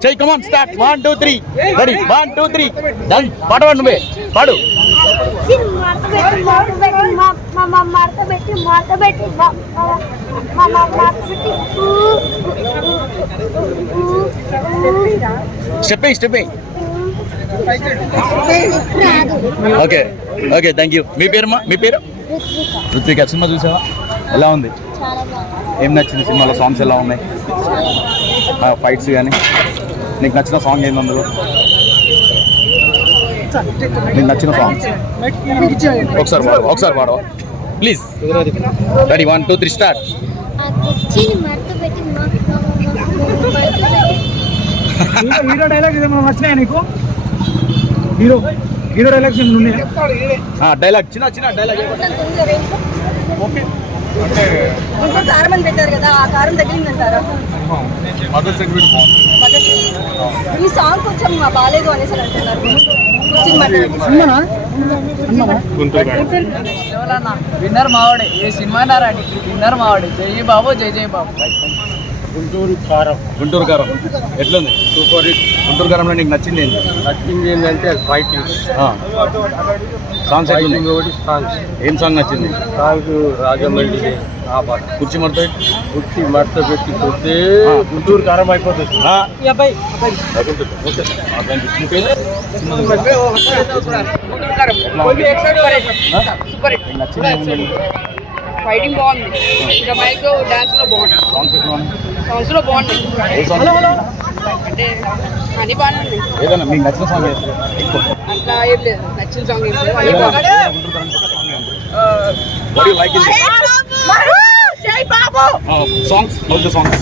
Say, come on, start. 1, 2, 3. Ready? 1, 2, 3. Done. Paadu నువ్వే పాడు. Step okay okay thank you. మీ పేరుమా? మీ పేరు రుత్విక. సినిమా చూసావా? ఎలా ఉంది? ఏం నచ్చింది సినిమాలో? సాంగ్స్ ఎలా ఉన్నాయి? ఫైట్స్ కానీ నీకు నచ్చిన సాంగ్ ఏంది అందులో? నీకు నచ్చిన సాంగ్ ఒకసారి పాడవా please? Ready 1, 2, 3 start. Hero dialogue ఏమైనా వచ్చినాయా నీకు? హీరో డైలాగ్స్ ఏమైనా ఉన్నాయా? డైలాగ్ చిన్న డైలాగ్. ఓకే అంటే కారం అని పెట్టారు కదా, ఆ కారం తగిలిందంటారా? ఈ సాంగ్ కొంచెం బాగాలేదు అనేసి అంటున్నారు. విన్నర్ మావాడే. ఏ సినిమా నారాడి విన్నర్ మావాడే. జై బాబు, జై బాబు. గుంటూరు కారం ఎట్లుంది? Super hit. గుంటూరు కారంలో నీకు నచ్చింది ఏంటి? నచ్చింది ఏంటంటే ఫైటింగ్ సాంగ్స్. ఏం సాంగ్ నచ్చింది? సాంగ్ రాజమండ్రి ఆ పాట. కుర్చీ మడత పెట్టి కొడితే గుంటూరు కారం అయిపోతుంది. ఫైటింగ్ బాగుంది. ఇంకా మైక్ డాన్స్ లో బాగుంది. సాంగ్స్ లో బాగుంది. అంటే అన్ని బాగానే ఉంది. ఏదైనా మీకు నచ్చిన సాంగ్ అట్లా ఏం లేదు. నచ్చిన సాంగ్ ఏం లేదు. జై బాబు songs. What's the songs?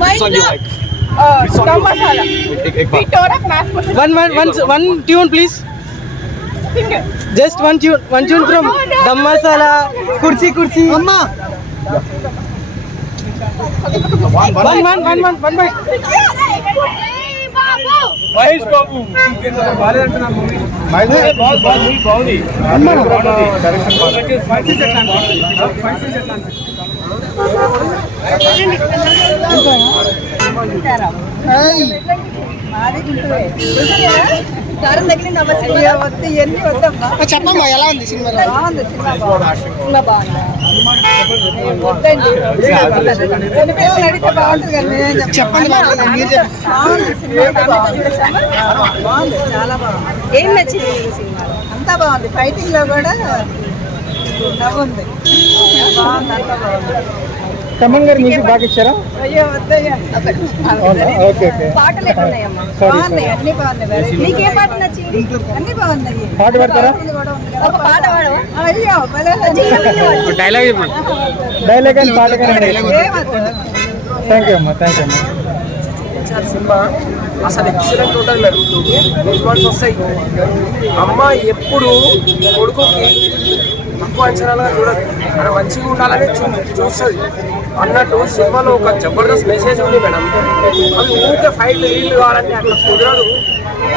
Which song you like? One tune please. Just one tune from Dum Masala. Kursi. Amma. One bite. Mahesh Babu బాగుంది. కారం తగిలింది. చెప్పమ్మా ఎలా ఉంది సినిమా? బాగుంది. సినిమా బాగుంది. చెప్పండి. బాగుంది, చాలా బాగుంది. ఏం నచ్చింది ఈ సినిమా? అంతా బాగుంది. ఫైటింగ్ లో కూడా నవ్వుంది. బాగుంది, అంతా బాగుంది. తమన్ గారు మ్యూజిక్ బాగా ఇచ్చారా? అయ్యో వద్దయ్యా. ఓకే. పాటలు ఎట్లున్నాయమ్మా? బాగున్నాయి, అన్ని బాగున్నాయి. నీకే పాట నచ్చింది? అన్ని బాగున్నాయి. పాట పాడతారా? ఒక పాట పాడవా? అయ్యో డైలాగ్ అని పాట కానీ. థ్యాంక్ యూ అమ్మా. సినిమా అసలు ఎక్సలెంట్ ఉంటుంది. గూస్బంప్స్ వస్తాయి. అమ్మ ఎప్పుడు కొడుకుకి తక్కువ అంచనాలుగా చూడదు. అక్కడ మంచిగా ఉండాలని చూస్తుంది అన్నట్టు సినిమాలో ఒక జబర్దస్త్ మెసేజ్ ఉంది మేడం. అవి ఊరికే ఫైట్లు రీళ్ళు కావాలంటే అట్లా కుదరదు.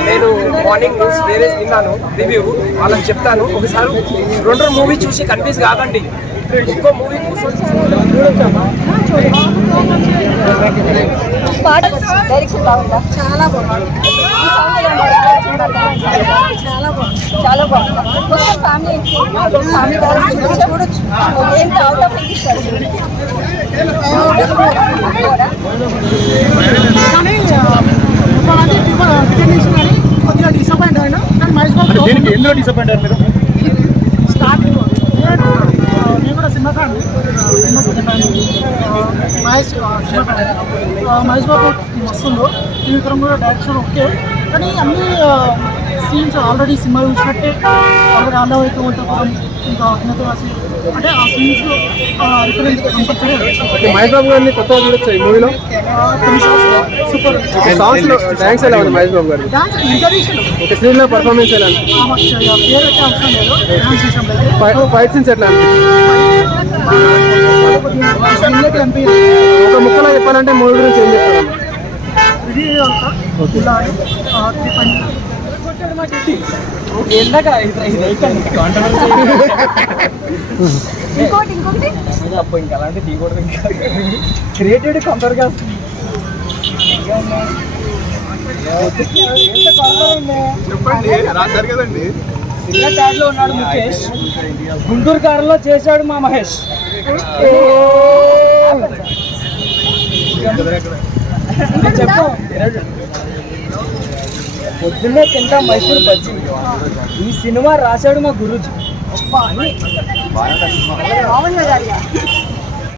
నేను మార్నింగ్ న్యూస్ వేరే విన్నాను రివ్యూ, వాళ్ళకి చెప్తాను. ఒకసారి 2 మూవీ చూసి కన్ఫ్యూజ్ కాకండి. ఇంకో మూవీ పాట డైరెక్షన్ బాగుందా? చాలా బాగుంది. చాలా బాగుంది. మొత్తం ఫ్యామిలీ చూడొచ్చు. ఎంత అవుట్ ఆఫ్ ఇస్తారు. కొద్దిగా డిసప్పాయింట్ అయినా. ఎందులో డిసప్పాయింట్ అయ్యారు మీరు? స్టార్టింగ్ నేను కూడా సినిమా ఫ్యాన్. మహేష్ బాబు వస్తుందో ఈ విక్రమ్ కూడా డైరెక్షన్ ఓకే. కానీ అన్ని సీన్స్ ఆల్రెడీ సినిమా చూసినట్టే. ఆల్రెడీ అలా అయితే ఉంటాం. ఇంకా అజ్ఞాతవాసి అంటే ఆ scenes reference compulsory. Mahesh Babu గారిని కొత్తగా చూడొచ్చు ఈ మూవీలో. కొన్ని షాట్స్ సూపర్. సాంగ్స్ లో డాన్స్ ఎలా ఉంది మహేష్ బాబు గారు? Dance international. ఒక స్క్రీన్ లో పర్ఫార్మెన్స్ ఎలా ఉంది? పేరు అయితే అవసరం లేదు. డాన్స్ చేసాం. ఫైట్ సీన్స్ ఎట్లా అనిపించింది? ఒక ముక్కలో చెప్పాలంటే మూవీ గురించి ఏం చెప్తారు? ఇది ఇంకోటి ఇంకా అలాంటి టీ కూడా క్రియేటివిటీ కంపేర్గా వస్తుంది. చెప్పండి రాశారు కదండి. సిగరెట్ యాడ్ లో ఉన్నాడు ముఖేష్, గుంటూరు కారులో చేశాడు మా మహేష్. చెప్పు. పొద్దున్నే తింటా మైసూర్ బజ్జీ, ఈ సినిమా రాశాడు మా గురూజీ. మామూలుగా కాదుగా.